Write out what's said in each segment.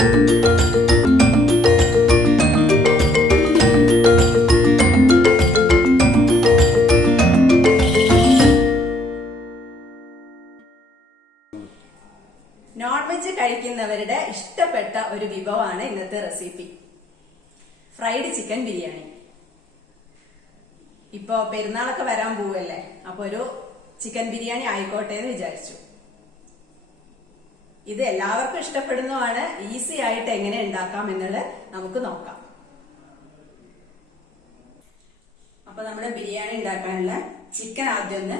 Non veg കഴിക്കുന്നവരുടെ ഇഷ്ടപ്പെട്ട ഒരു വിഭവമാണ് ഇന്നത്തെ റെസിപ്പി, ഫ്രൈഡ് ചിക്കൻ ബിരിയാണി. ഇപ്പൊ പെരുന്നാളൊക്കെ വരാൻ പോവല്ലേ, അപ്പൊ ഒരു ചിക്കൻ ബിരിയാണി ആയിക്കോട്ടെ എന്ന് വിചാരിച്ചു. ഇത് എല്ലാവർക്കും ഇഷ്ടപ്പെടുന്നതാണ്. ഈസി ആയിട്ട് എങ്ങനെ ഉണ്ടാക്കാം എന്നുള്ളത് നമുക്ക് നോക്കാം. അപ്പൊ നമ്മുടെ ബിരിയാണി ഉണ്ടാക്കാനുള്ള ചിക്കൻ ആദ്യം ഒന്ന്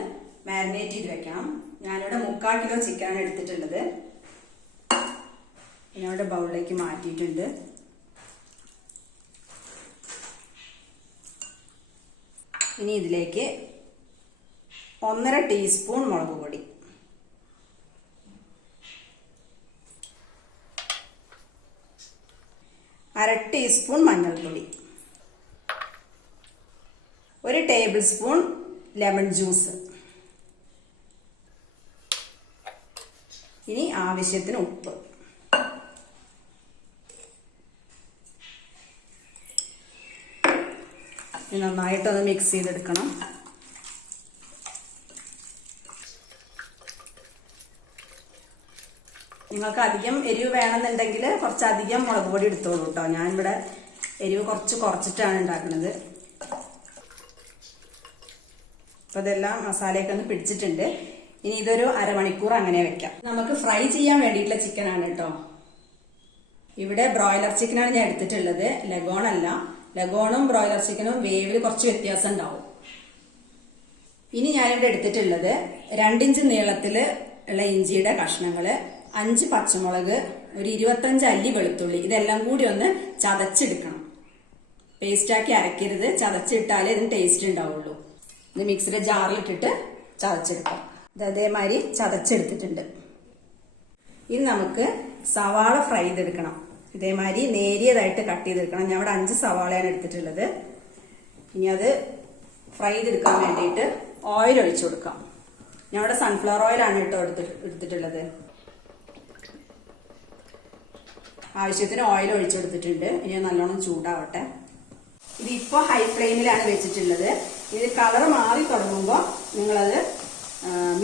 മാരിനേറ്റ് ചെയ്ത് വെക്കണം. ഞാനിവിടെ 3/4 കിലോ ചിക്കനാണ് എടുത്തിട്ടുള്ളത്. ഞാനിവിടെ ബൗളിലേക്ക് മാറ്റിയിട്ടുണ്ട്. ഇനി ഇതിലേക്ക് 1.5 ടീസ്പൂൺ മുളക് പൊടി, അര ടീസ്പൂൺ മഞ്ഞൾപ്പൊടി, 1 ടേബിൾ സ്പൂൺ ലെമൺ ജ്യൂസ്, ഇനി ആവശ്യത്തിന് ഉപ്പ്. നന്നായിട്ടൊന്ന് മിക്സ് ചെയ്തെടുക്കണം. നിങ്ങൾക്ക് അധികം എരിവ് വേണമെന്നുണ്ടെങ്കിൽ കുറച്ചധികം മുളക് പൊടി എടുത്തോളൂ കേട്ടോ. ഞാനിവിടെ എരിവ് കുറച്ചിട്ടാണ് ഉണ്ടാക്കുന്നത്. അപ്പൊ ഇതെല്ലാം മസാലയൊക്കെ ഒന്ന് പിടിച്ചിട്ടുണ്ട്. ഇനി ഇതൊരു അരമണിക്കൂർ അങ്ങനെ വെക്കാം. നമുക്ക് ഫ്രൈ ചെയ്യാൻ വേണ്ടിയിട്ടുള്ള ചിക്കനാണ് കേട്ടോ. ഇവിടെ ബ്രോയിലർ ചിക്കനാണ് ഞാൻ എടുത്തിട്ടുള്ളത്, ലഗോൺ അല്ല. ലഗോണും ബ്രോയിലർ ചിക്കനും വേവിൽ കുറച്ച് വ്യത്യാസം ഉണ്ടാവും. ഇനി ഞാനിവിടെ എടുത്തിട്ടുള്ളത് 2 ഇഞ്ച് നീളത്തില് ഉള്ള ഇഞ്ചിയുടെ കഷ്ണങ്ങള്, 5 പച്ചമുളക്, ഒരു 25 അല്ലി വെളുത്തുള്ളി. ഇതെല്ലാം കൂടി ഒന്ന് ചതച്ചെടുക്കണം. പേസ്റ്റാക്കി അരക്കരുത്, ചതച്ചിട്ടാലേ ഇതിന് ടേസ്റ്റ് ഉണ്ടാവുള്ളൂ. ഇത് മിക്സിയുടെ ജാറിലിട്ടിട്ട് ചതച്ചെടുക്കാം. ഇത് അതേമാതിരി ചതച്ചെടുത്തിട്ടുണ്ട്. ഇനി നമുക്ക് സവാള ഫ്രൈ ചെയ്തെടുക്കണം. ഇതേമാതിരി നേരിയതായിട്ട് കട്ട് ചെയ്തെടുക്കണം. ഞാൻ ഇവിടെ 5 സവാളയാണ് എടുത്തിട്ടുള്ളത്. ഇനി അത് ഫ്രൈ ചെയ്തെടുക്കാൻ വേണ്ടിയിട്ട് ഓയിൽ ഒഴിച്ചു കൊടുക്കാം. ഞാൻ ഇവിടെ സൺഫ്ലവർ ഓയിലാണ് കേട്ടോ എടുത്തിട്ടുള്ളത്. ആവശ്യത്തിന് ഓയിൽ ഒഴിച്ചെടുത്തിട്ടുണ്ട്. ഇനി നല്ലോണം ചൂടാവട്ടെ. ഇതിപ്പോ ഹൈ ഫ്ലെയിമിലാണ് വെച്ചിട്ടുള്ളത്. ഇത് കളർ മാറി തുടങ്ങുമ്പോൾ നിങ്ങളത്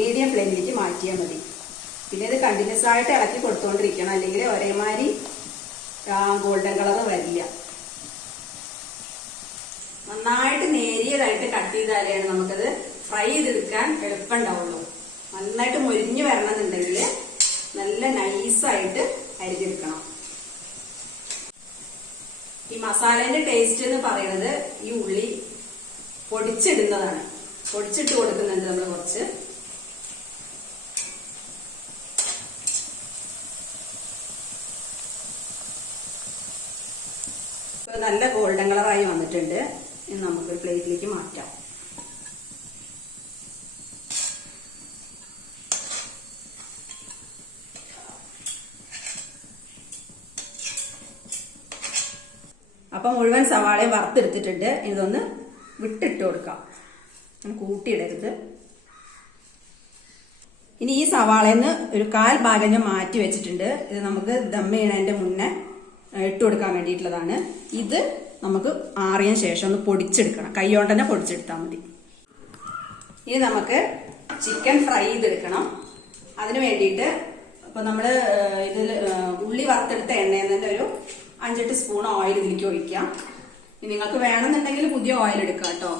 മീഡിയം ഫ്ലെയിമിലേക്ക് മാറ്റിയാൽ മതി. പിന്നെ ഇത് കണ്ടിന്യൂസ് ആയിട്ട് ഇളക്കി കൊടുത്തുകൊണ്ടിരിക്കണം, അല്ലെങ്കിൽ ഒരേമാതിരി ഗോൾഡൻ കളർ വരില്ല. നന്നായിട്ട് നേരിയതായിട്ട് കട്ട് ചെയ്താലാണ് നമുക്കത് ഫ്രൈ ചെയ്തെടുക്കാൻ എളുപ്പമുണ്ടാവുള്ളൂ. നന്നായിട്ട് മൊരിഞ്ഞു വരണമെന്നുണ്ടെങ്കിൽ നല്ല നൈസായിട്ട് അരിഞ്ഞെടുക്കണം. ഈ മസാലേന്റെ ടേസ്റ്റ് എന്ന് പറയുന്നത് ഈ ഉള്ളി പൊടിച്ചിടുന്നതാണ്. പൊടിച്ചിട്ട് കൊടുക്കുന്നുണ്ട് നമ്മൾ കുറച്ച്. നല്ല ഗോൾഡൻ കളറായി വന്നിട്ടുണ്ട്. ഇനി നമുക്ക് പ്ലേറ്റിലേക്ക് മാറ്റാം. അപ്പൊ മുഴുവൻ സവാളയും വറുത്തെടുത്തിട്ടുണ്ട്. ഇതൊന്ന് വിട്ടിട്ട് കൊടുക്കാം, കൂട്ടിയിടരുത്. ഇനി ഈ സവാളയിൽ ഒരു 1/4 ഭാഗം ഞാൻ മാറ്റി വെച്ചിട്ടുണ്ട്. ഇത് നമുക്ക് ദം ചെയ്യണതിന്റെ മുന്നേ ഇട്ട് കൊടുക്കാൻ വേണ്ടിയിട്ടുള്ളതാണ്. ഇത് നമുക്ക് ആറിയതിന് ശേഷം ഒന്ന് പൊടിച്ചെടുക്കണം. കൈകൊണ്ട് തന്നെ പൊടിച്ചെടുത്താൽ മതി. ഇനി നമുക്ക് ചിക്കൻ ഫ്രൈ ചെയ്തെടുക്കണം. അതിന് വേണ്ടിയിട്ട് ഇപ്പൊ നമ്മള് ഇതിൽ ഉള്ളി വറുത്തെടുത്ത എണ്ണയിൽ തന്നെ ഒരു 5-8 സ്പൂൺ ഓയിൽ ഇതിലേക്ക് ഒഴിക്കാം. നിങ്ങൾക്ക് വേണമെന്നുണ്ടെങ്കിൽ പുതിയ ഓയിൽ എടുക്കാം കേട്ടോ.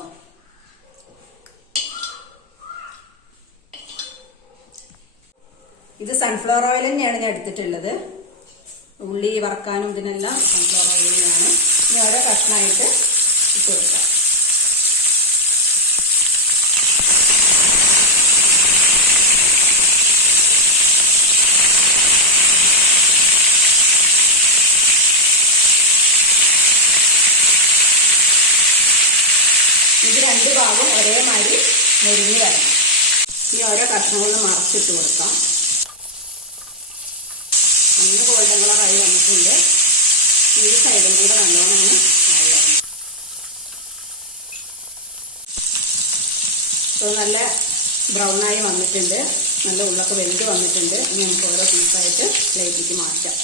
ഇത് സൺഫ്ലവർ ഓയിൽ തന്നെയാണ് ഞാൻ എടുത്തിട്ടുള്ളത്. ഉള്ളി വറക്കാനും ഇതിനെല്ലാം സൺഫ്ലവർ ഓയിൽ തന്നെയാണ്. ഇനി ഓരോ കഷ്ണമായിട്ട് ഇട്ട് കൊടുക്കാം. ഇത് 2 ഭാഗം ഒരേമാതിരി മൊരിഞ്ഞ് വരണം. ഇനി ഓരോ കഷ്ണങ്ങളും മറച്ചിട്ട് കൊടുക്കാം. ഒന്ന് ഗോൾഡൻ കളറായി വന്നിട്ടുണ്ട്. ഈ സൈഡും കൂടെ നല്ലോണം ഒന്ന് ആയി വരണം. ഇപ്പോൾ നല്ല ബ്രൗണായി വന്നിട്ടുണ്ട്. നല്ല ഉള്ളൊക്കെ വെന്ത് വന്നിട്ടുണ്ട്. ഇനി നമുക്ക് ഓരോ പീസായിട്ട് പ്ലേറ്റിലേക്ക് മാറ്റാം.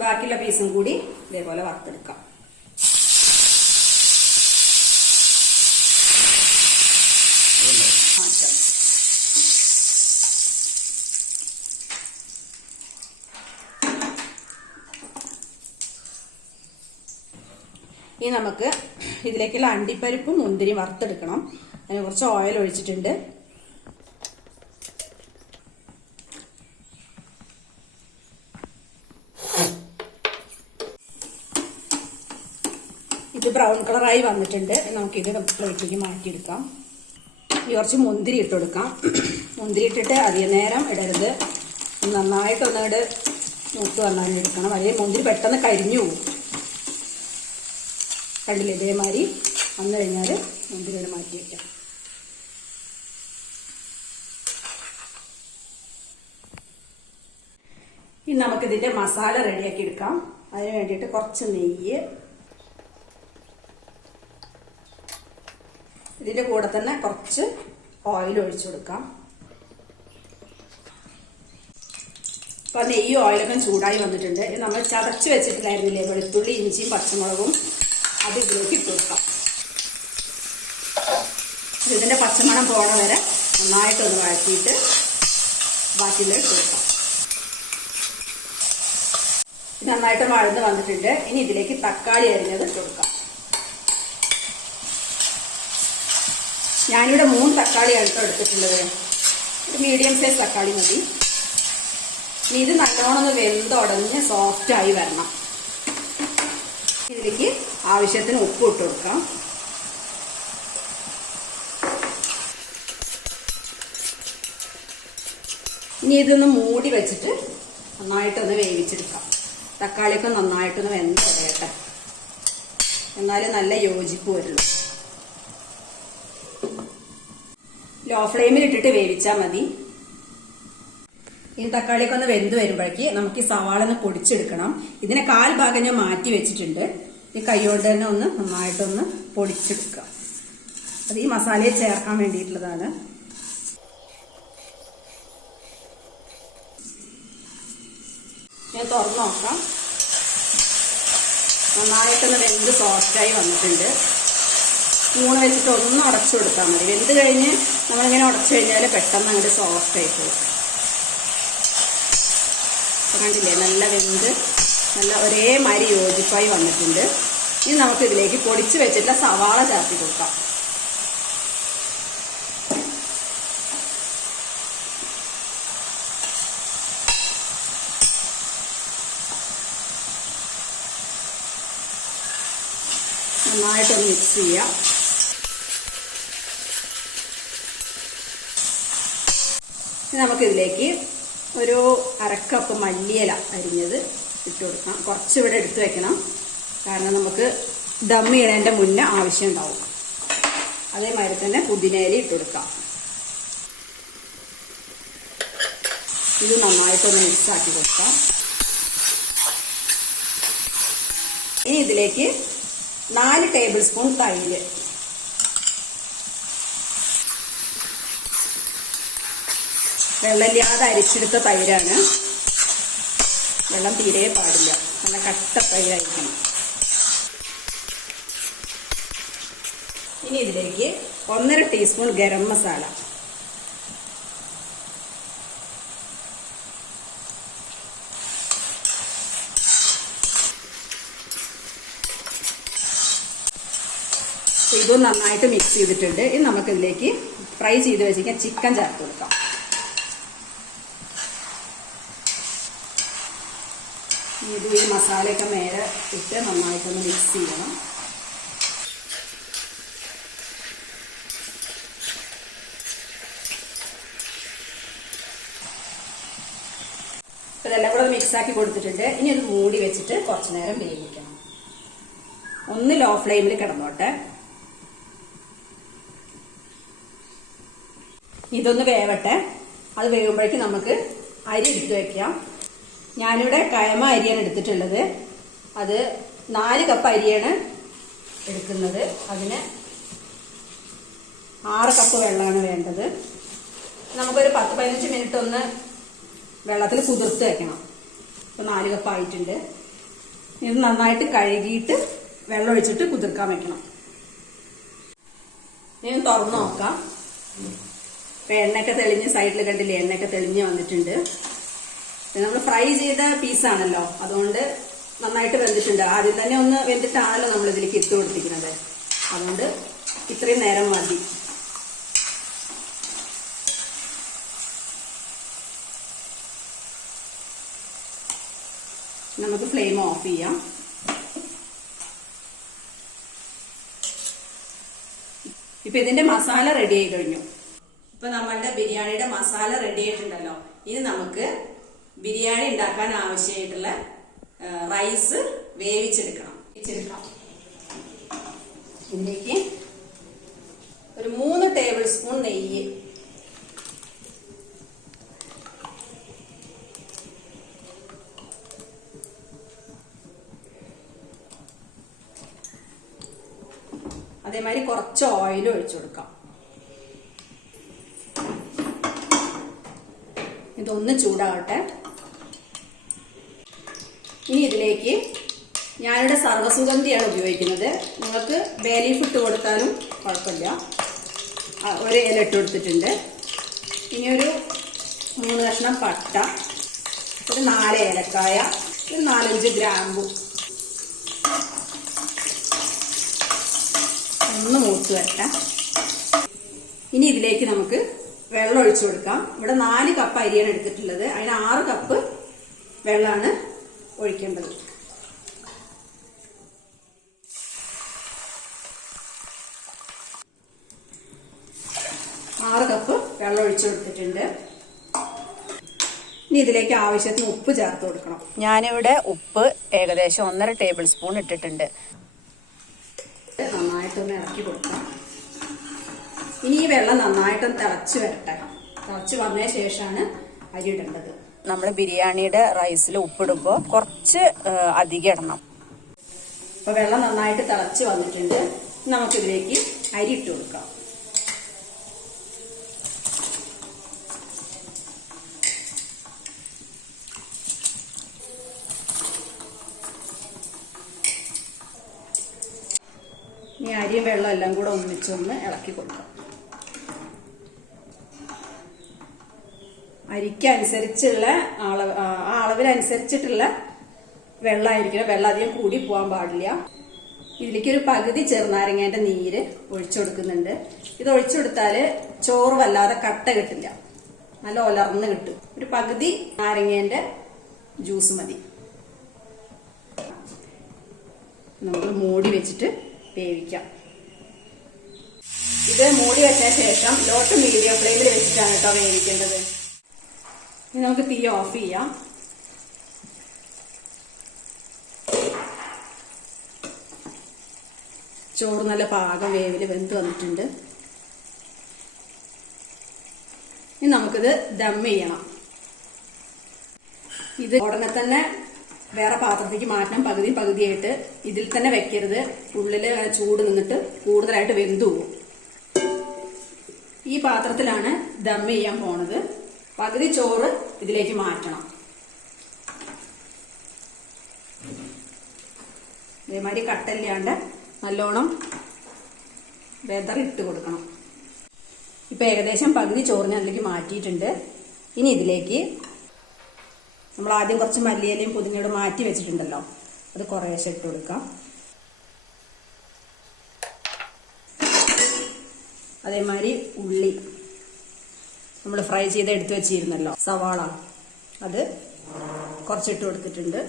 ബാക്കിയുള്ള പീസും കൂടി ഇതേപോലെ വറുത്തെടുക്കാം. ഇനി നമുക്ക് ഇതിലേക്കുള്ള അണ്ടിപ്പരിപ്പും മുന്തിരി വറുത്തെടുക്കണം. അതിന് കുറച്ച് ഓയിൽ ഒഴിച്ചിട്ടുണ്ട്. ഇത് ബ്രൗൺ കളറായി വന്നിട്ടുണ്ട്. നമുക്കിത് പ്ലേറ്റിലേക്ക് മാറ്റിയെടുക്കാം. ഈ കുറച്ച് മുന്തിരി ഇട്ട് കൊടുക്കാം. മുന്തിരി ഇട്ടിട്ട് അധികം നേരം ഇടരുത്. നന്നായിട്ടൊന്നിട്ട് മൂത്ത് വന്നാൽ എടുക്കണം. അല്ലെങ്കിൽ മുന്തിരി പെട്ടെന്ന് കരിഞ്ഞു പോകും. കണ്ടില്ലേ, ഇതേമാതിരി വന്നു കഴിഞ്ഞാൽ മുന്തിരിയോട് മാറ്റി വയ്ക്കാം. ഇനി നമുക്കിതിൻ്റെ മസാല റെഡിയാക്കി എടുക്കാം. അതിന് വേണ്ടിയിട്ട് കുറച്ച് നെയ്യ്, ഇതിൻ്റെ കൂടെ തന്നെ കുറച്ച് ഓയിൽ ഒഴിച്ചു കൊടുക്കാം. അപ്പോൾ നെയ്യും ഓയിലൊക്കെ ചൂടായി വന്നിട്ടുണ്ട്. ഇത് നമ്മൾ ചതച്ച് വെച്ചിട്ടില്ലായിരുന്നില്ലേ വെളുത്തുള്ളി, ഇഞ്ചിയും പച്ചമുളകും, അത് ഇതിലേക്ക് ഇട്ട് കൊടുക്കാം. ഇതിൻ്റെ പച്ചമണം പോണ വരെ നന്നായിട്ടൊന്ന് വഴറ്റിയിട്ട് ബാക്കിയിലേക്ക് ഇട്ട് കൊടുക്കാം. നന്നായിട്ട് വഴന്ന് വന്നിട്ടുണ്ട്. ഇനി ഇതിലേക്ക് തക്കാളി അരിഞ്ഞത് ഇട്ട് കൊടുക്കാം. ഞാനിവിടെ 3 തക്കാളിയാണ് എടുത്തിട്ടുള്ളത്. ഒരു മീഡിയം സൈസ് തക്കാളി മതി. ഇനി ഇത് നല്ലോണം ഒന്ന് വെന്തുടഞ്ഞ് സോഫ്റ്റായി വരണം. ഇതിലേക്ക് ആവശ്യത്തിന് ഉപ്പ് ഇട്ട് കൊടുക്കാം. ഇനി ഇതൊന്ന് മൂടി വെച്ചിട്ട് നന്നായിട്ടൊന്ന് വേവിച്ചെടുക്കാം. തക്കാളിയൊക്കെ നന്നായിട്ടൊന്ന് വെന്തുടയട്ടെ, എന്നാലും നല്ല യോജിപ്പ് വരുള്ളൂ. ലോ ഫ്ലെയിമിൽ ഇട്ടിട്ട് വേവിച്ചാൽ മതി. ഈ തക്കാളിയൊക്കെ ഒന്ന് വെന്ത് വരുമ്പോഴേക്ക് നമുക്ക് ഈ സവാള ഒന്ന് പൊടിച്ചെടുക്കണം. ഇതിനെ 1/4 ഭാഗം ഞാൻ മാറ്റി വെച്ചിട്ടുണ്ട്. ഈ കൈകൊണ്ട് തന്നെ ഒന്ന് നന്നായിട്ടൊന്ന് പൊടിച്ചെടുക്കുക. അത് ഈ മസാലയെ ചേർക്കാൻ വേണ്ടിയിട്ടുള്ളതാണ്. ഞാൻ തുറന്ന് നോക്കാം. നന്നായിട്ടൊന്ന് വെന്ത് സോഫ്റ്റായി വന്നിട്ടുണ്ട്. സ്പൂണ് വെച്ചിട്ട് ഒന്ന് ഉടച്ചു കൊടുത്താൽ മതി. വെന്ത് കഴിഞ്ഞ് നമ്മളിങ്ങനെ ഉടച്ചു കഴിഞ്ഞാൽ പെട്ടെന്ന് അങ്ങോട്ട് സോഫ്റ്റായി പോകും. കണ്ടില്ലേ, നല്ല വെന്ത് നല്ല ഒരേമാതിരി യോജിപ്പായി വന്നിട്ടുണ്ട്. ഇനി നമുക്ക് ഇതിലേക്ക് പൊടിച്ച് വെച്ചിട്ടുള്ള സവാള ചേർത്തി കൊടുക്കാം. നന്നായിട്ടൊന്ന് മിക്സ് ചെയ്യാം. നമുക്കിതിലേക്ക് ഒരു 1/2 കപ്പ് മല്ലിയില അരിഞ്ഞത് ഇട്ട് കൊടുക്കാം. കുറച്ചിവിടെ എടുത്ത് വെക്കണം, കാരണം നമുക്ക് ദം ചെയ്യണതിൻ്റെ മുന്നേ ആവശ്യം ഉണ്ടാവും. അതേമാതിരി തന്നെ പുതിനയില ഇട്ട് കൊടുക്കാം. ഇത് നന്നായിട്ടൊന്ന് മിക്സ് ആക്കി കൊടുക്കാം. ഇനി ഇതിലേക്ക് 4 ടേബിൾ സ്പൂൺ തൈര്, വെള്ളമില്ലാതെ അരിച്ചെടുത്ത തൈരാണ്. വെള്ളം തീരെ പാടില്ല, നല്ല കട്ട തൈരായിരിക്കണം. ഇനി ഇതിലേക്ക് 1/2 ടീസ്പൂൺ ഗരം മസാല, ഇതും നന്നായിട്ട് മിക്സ് ചെയ്തിട്ടുണ്ട്. ഇനി നമുക്കിതിലേക്ക് ഫ്രൈ ചെയ്ത് വെച്ചിരിക്കാൻ ചിക്കൻ ചേർത്ത് കൊടുക്കാം. ഇത് ഈ മസാലയൊക്കെ മേലെ ഇട്ട് നന്നായിട്ടൊന്ന് മിക്സ് ചെയ്യണം. ഇതെല്ലാം കൂടെ മിക്സ് ആക്കി കൊടുത്തിട്ടുണ്ട്. ഇനി ഇത് മൂടി വെച്ചിട്ട് കുറച്ചു നേരം വേവിക്കണം. ഒന്ന് ലോ ഫ്ലെയിമിൽ കിടന്നോട്ടെ. ഇതൊന്ന് വേവട്ടെ. അത് വേവുമ്പോഴേക്കും നമുക്ക് അരി എടുത്ത് വെക്കാം. ഞാനിവിടെ കയമ അരിയാണ് എടുത്തിട്ടുള്ളത്. അത് 4 കപ്പ് അരിയാണ് എടുക്കുന്നത്. അതിന് 6 കപ്പ് വെള്ളമാണ് വേണ്ടത്. നമുക്കൊരു 10-15 മിനിറ്റ് ഒന്ന് വെള്ളത്തിൽ കുതിർത്ത് വെക്കണം. ഇപ്പോൾ 4 കപ്പ് ആയിട്ടുണ്ട്. ഇത് നന്നായിട്ട് കഴുകിയിട്ട് വെള്ളം ഒഴിച്ചിട്ട് കുതിർക്കാൻ വെക്കണം. ഇനി തുറന്നു നോക്കാം. ഇപ്പൊ എണ്ണയൊക്കെ തെളിഞ്ഞ് സൈഡിൽ കണ്ടില്ലേ, എണ്ണയൊക്കെ തെളിഞ്ഞ് വന്നിട്ടുണ്ട്. നമ്മൾ ഫ്രൈ ചെയ്ത പീസാണല്ലോ, അതുകൊണ്ട് നന്നായിട്ട് വെന്തിട്ടുണ്ട്. ആദ്യം തന്നെ ഒന്ന് വെന്തിട്ടാണല്ലോ നമ്മൾ ഇതിലേക്ക് ഇട്ട് കൊടുത്തിരിക്കുന്നത്, അതുകൊണ്ട് ഇത്രയും നേരം മതി. നമുക്ക് ഫ്ലെയിം ഓഫ് ചെയ്യാം. ഇപ്പൊ ഇതിന്റെ മസാല റെഡി ആയി കഴിഞ്ഞു. ഇപ്പൊ നമ്മളുടെ ബിരിയാണിയുടെ മസാല റെഡി ആയിട്ടുണ്ടല്ലോ. ഇനി നമുക്ക് ബിരിയാണി ഉണ്ടാക്കാൻ ആവശ്യമായിട്ടുള്ള റൈസ് വേവിച്ചെടുക്കണം. ഇതിലേക്ക് ഒരു 3 ടേബിൾ സ്പൂൺ നെയ്യ്, അതേമാതിരി കുറച്ച് ഓയിൽ ഒഴിച്ചു കൊടുക്കാം. ഇതൊന്ന് ചൂടാകട്ടെ. ഇനി ഇതിലേക്ക് ഞാനിവിടെ സർവ്വസുഗന്ധിയാണ് ഉപയോഗിക്കുന്നത്. നിങ്ങൾക്ക് ബേ ലീഫ് ഇട്ട് കൊടുത്താലും കുഴപ്പമില്ല. ഒരു ഇല ഇട്ട് കൊടുത്തിട്ടുണ്ട്. ഇനി ഒരു 3 കഷ്ണം പട്ട, ഒരു 4 ഏലക്കായ, ഒരു 4-5 ഗ്രാമ്പു. ഒന്ന് മൂത്ത് വരട്ടെ. ഇനി ഇതിലേക്ക് നമുക്ക് വെള്ളം ഒഴിച്ചു കൊടുക്കാം. ഇവിടെ 4 കപ്പ് അരിയാണ് എടുത്തിട്ടുള്ളത്. അതിന് 6 കപ്പ് വെള്ളമാണ് ഒഴിക്കേണ്ടത്. കപ്പ് വെള്ളം ഒഴിച്ചു കൊടുത്തിട്ടുണ്ട്. ഇനി ഇതിലേക്ക് ആവശ്യത്തിന് ഉപ്പ് ചേർത്ത് കൊടുക്കണം. ഞാനിവിടെ ഉപ്പ് ഏകദേശം 1.5 ടേബിൾ സ്പൂൺ ഇട്ടിട്ടുണ്ട്. നന്നായിട്ടൊന്ന് ഇറക്കി കൊടുക്കാം. ഇനി ഈ വെള്ളം നന്നായിട്ടൊന്ന് തിളച്ച് വരട്ടെ. തിളച്ച് വന്നതിന് ശേഷമാണ് അരി ഇടേണ്ടത്. നമ്മൾ ബിരിയാണിയുടെ റൈസിൽ ഉപ്പിടുമ്പോൾ കുറച്ച് അധികം ഇടണം. അപ്പൊ വെള്ളം നന്നായിട്ട് തിളച്ച് വന്നിട്ടുണ്ട്. നമുക്കിതിലേക്ക് അരി ഇട്ട് കൊടുക്കാം. ഇനി അരിയും വെള്ളം എല്ലാം കൂടെ ഒന്നിച്ചൊന്ന് ഇളക്കി കൊടുക്കാം. അരിക്കനുസരിച്ചുള്ള അളവിനനുസരിച്ചിട്ടുള്ള വെള്ളമായിരിക്കണം. വെള്ളം അധികം കൂടി പോകാൻ പാടില്ല. ഇതിലേക്ക് ഒരു പകുതി ചെറുനാരങ്ങേന്റെ നീര് ഒഴിച്ചു കൊടുക്കുന്നുണ്ട്. ഇത് ഒഴിച്ചു കൊടുത്താല് ചോറ് വല്ലാതെ കട്ട കിട്ടില്ല, നല്ല ഒലർന്ന് കിട്ടും. ഒരു പകുതി നാരങ്ങേന്റെ ജ്യൂസ് മതി. നമുക്ക് മൂടി വെച്ചിട്ട് വേവിക്കാം. ഇത് മൂടി വെച്ചതിന് ശേഷം ലോ ടു മീഡിയം ഫ്ലെയിമിൽ വെച്ചിട്ടാണ് കേട്ടോ വേവിക്കേണ്ടത്. ഇനി നമുക്ക് തീ ഓഫ് ചെയ്യാം. ചോറ് നല്ല പാകം വേവില് വെന്ത് വന്നിട്ടുണ്ട്. ഇനി നമുക്കിത് ദം ചെയ്യണം. ഇത് ഉടനെ തന്നെ വേറെ പാത്രത്തേക്ക് മാറ്റണം. പകുതിയായിട്ട് ഇതിൽ തന്നെ വെക്കരുത്. ഉള്ളില് ചൂട് നിന്നിട്ട് കൂടുതലായിട്ട് വെന്തു പോകും. ഈ പാത്രത്തിലാണ് ദം ചെയ്യാൻ പോണത്. പകുതി ചോറ് ഇതിലേക്ക് മാറ്റണം. ഇതേമാതിരി കട്ടല്ലാണ്ട് നല്ലോണം വെതറിട്ട് കൊടുക്കണം. ഇപ്പൊ ഏകദേശം പകുതി ചോറ് ഞാൻ അതിലേക്ക് മാറ്റിയിട്ടുണ്ട്. ഇനി ഇതിലേക്ക് നമ്മൾ ആദ്യം കുറച്ച് മല്ലിയിലയും പുതിനയോട് മാറ്റി വെച്ചിട്ടുണ്ടല്ലോ, അത് കുറേശ്ശെ ഇട്ട് കൊടുക്കാം. അതേമാതിരി ഉള്ളി നമ്മൾ ഫ്രൈ ചെയ്ത് എടുത്തു വെച്ചിരുന്നല്ലോ, സവാള, അത് കുറച്ചിട്ട് കൊടുത്തിട്ടുണ്ട്.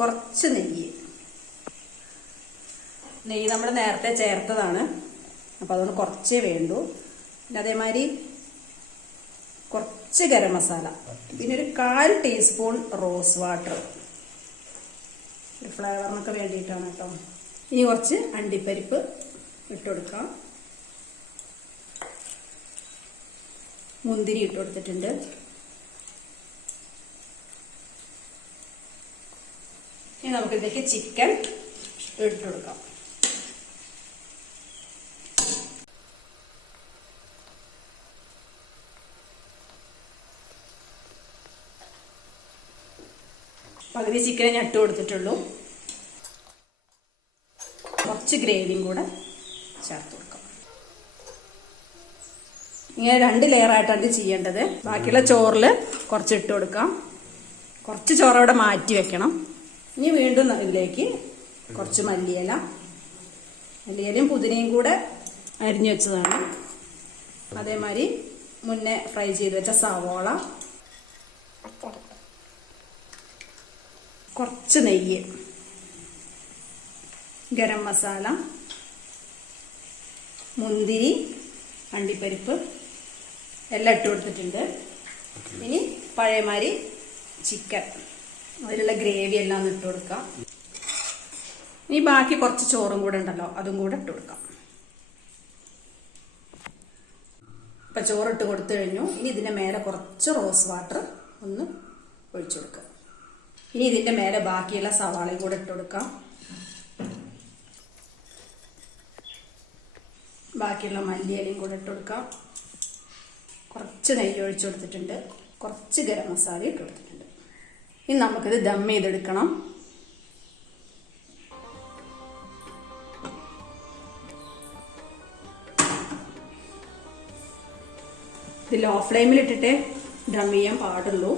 കുറച്ച് നെയ്യ് നമ്മൾ നേരത്തെ ചേർത്തതാണ്, അപ്പം അതുകൊണ്ട് കുറച്ചേ വേണ്ടൂ. പിന്നെ അതേമാതിരി കുറച്ച് ഗരം മസാല, പിന്നെ ഒരു 1/4 ടീസ്പൂൺ റോസ് വാട്ടർ, ഒരു ഫ്ലേവറിനൊക്കെ വേണ്ടിയിട്ടാണ് കേട്ടോ. ഇനി കുറച്ച് അണ്ടിപ്പരിപ്പ് ഇട്ടുകൊടുക്കാം. മുന്തിരി ഇട്ട് കൊടുത്തിട്ടുണ്ട്. ഇനി നമുക്കിതിലേക്ക് ചിക്കൻ ഇട്ടുകൊടുക്കാം. പകുതി ചിക്കനെ ഞാൻ ഇട്ട് കൊടുത്തിട്ടുള്ളൂ. കുറച്ച് ഗ്രേവിയും കൂടെ ചേർത്ത് കൊടുക്കാം. ഇങ്ങനെ 2 ലെയറായിട്ടാണ് ഇത് ചെയ്യേണ്ടത്. ബാക്കിയുള്ള ചോറിൽ കുറച്ച് ഇട്ട് കൊടുക്കാം. കുറച്ച് ചോറ് അവിടെ മാറ്റി വെക്കണം. ഇനി വീണ്ടും ഇതിലേക്ക് കുറച്ച് മല്ലിയിലയും പുതിനയും കൂടെ അരിഞ്ഞു വെച്ചതാണ്. അതേമാതിരി മുന്നേ ഫ്രൈ ചെയ്ത് വെച്ച സവോള, കുറച്ച് നെയ്യ്, ഗരം മസാല, മുന്തിരി, അണ്ടിപ്പരിപ്പ് എല്ലാം ഇട്ട് കൊടുത്തിട്ടുണ്ട്. ഇനി പഴയമാതിരി ചിക്കൻ, അതിലുള്ള ഗ്രേവി എല്ലാം ഒന്ന് ഇട്ട് കൊടുക്കാം. ഇനി ബാക്കി കുറച്ച് ചോറും കൂടെ ഉണ്ടല്ലോ, അതും കൂടെ ഇട്ട് കൊടുക്കാം. ഇപ്പം ചോറിട്ട് കൊടുത്തു കഴിഞ്ഞു. ഇനി ഇതിൻ്റെ മേലെ കുറച്ച് റോസ് വാട്ടർ ഒന്ന് ഒഴിച്ചു കൊടുക്കുക. ഇനി ഇതിൻ്റെ മേലെ ബാക്കിയുള്ള സവാളയും കൂടെ ഇട്ട് കൊടുക്കാം. ബാക്കിയുള്ള മല്ലിയിലയും കൂടെ ഇട്ട് കൊടുക്കാം. കുറച്ച് നെയ്യ് ഒഴിച്ചു കൊടുത്തിട്ടുണ്ട്. കുറച്ച് ഗരം മസാല ഇട്ട് കൊടുത്തിട്ടുണ്ട്. ഇനി നമുക്കിത് ദം ചെയ്തെടുക്കണം. ഇത് ലോ ഫ്ലെയിമിലിട്ടിട്ട് ദം ചെയ്യാൻ പാടുള്ളൂ.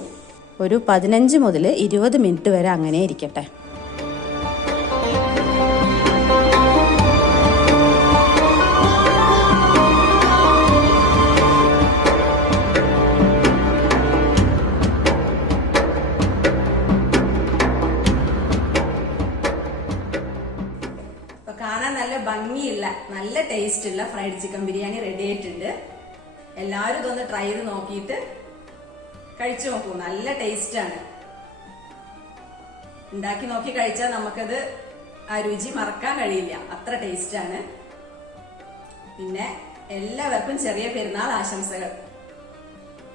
ഒരു 15 മുതൽ 20 മിനിറ്റ് വരെ അങ്ങനെ ഇരിക്കട്ടെ. കാണാൻ നല്ല ഭംഗിയുള്ള നല്ല ടേസ്റ്റുള്ള ഫ്രൈഡ് ചിക്കൻ ബിരിയാണി റെഡി ആയിട്ടുണ്ട്. എല്ലാവരും ഇതൊന്ന് ട്രൈ ചെയ്ത് നോക്കിയിട്ട് കഴിച്ചു നോക്കൂ. നല്ല ടേസ്റ്റാണ്. ഉണ്ടാക്കി നോക്കി കഴിച്ചാൽ നമുക്കത് ആ രുചി മറക്കാൻ കഴിയില്ല, അത്ര ടേസ്റ്റാണ്. പിന്നെ എല്ലാവർക്കും ചെറിയ പെരുന്നാൾ ആശംസകൾ.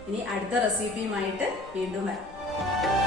ഇനി അടുത്ത റെസിപ്പിയുമായിട്ട് വീണ്ടും വരാം.